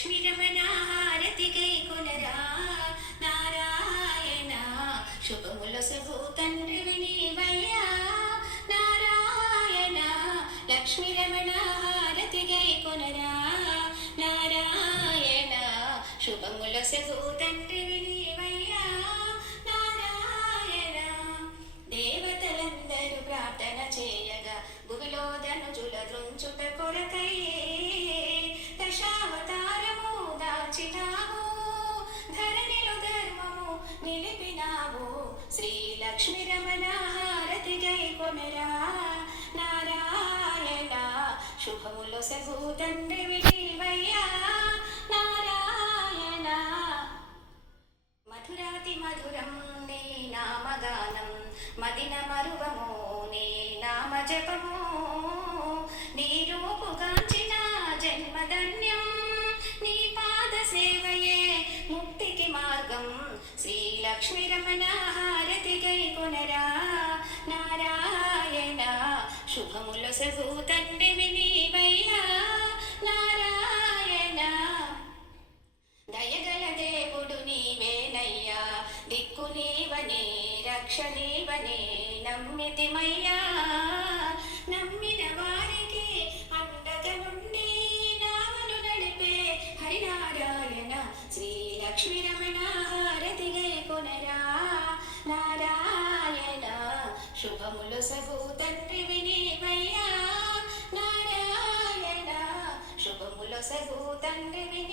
లక్ష్మీ రమణ హారతి గై కొనరా నారాయణ శుభములొసగు తండ్రివి నీవయ్యా నారాయణ లక్ష్మీ రమణ హారతి గై కొనరా నారాయణ శుభములొసగు తండ్రివి నీవయ్యా నారాయణ దేవతలందరూ ప్రార్థన చేయగా భువిలో ధనుజుల దృంచుట కొరకై దశావతారము దాచినావు ధరణిలో ధర్మము నిలిపినావు శ్రీ లక్ష్మీ రమణ హారతి గై కొనరా నారాయణ శుభములొసగు తండ్రివి నీవయ్యా నారాయణ మధురాతి మధురం నీ నామగానం మదిన మరువము నీ నామ జపము నీ రూపుగాంచిన జన్మధన్యం నీ పాద సేవయే ముక్తికి మార్గం శ్రీ లక్ష్మీ రమణ హారతి గై కొనరా నారాయణ శుభములొసగు తండ్రివి నీవయ్యా నారాయణ దయగల దేవుడు నీవేనయ్యా దిక్కు నీవనే రక్ష నీవనే నమ్మితిమయ్యా నమ్మిన వారికి అండగా నుండి నావను నడిపే హరినారాయణ శ్రీ లక్ష్మీ రమణ హారతి గై కొనరా నారాయణ శుభములొసగు తండ్రివి నీవయ్యా నారాయణ శుభములొసగు తండ్రివి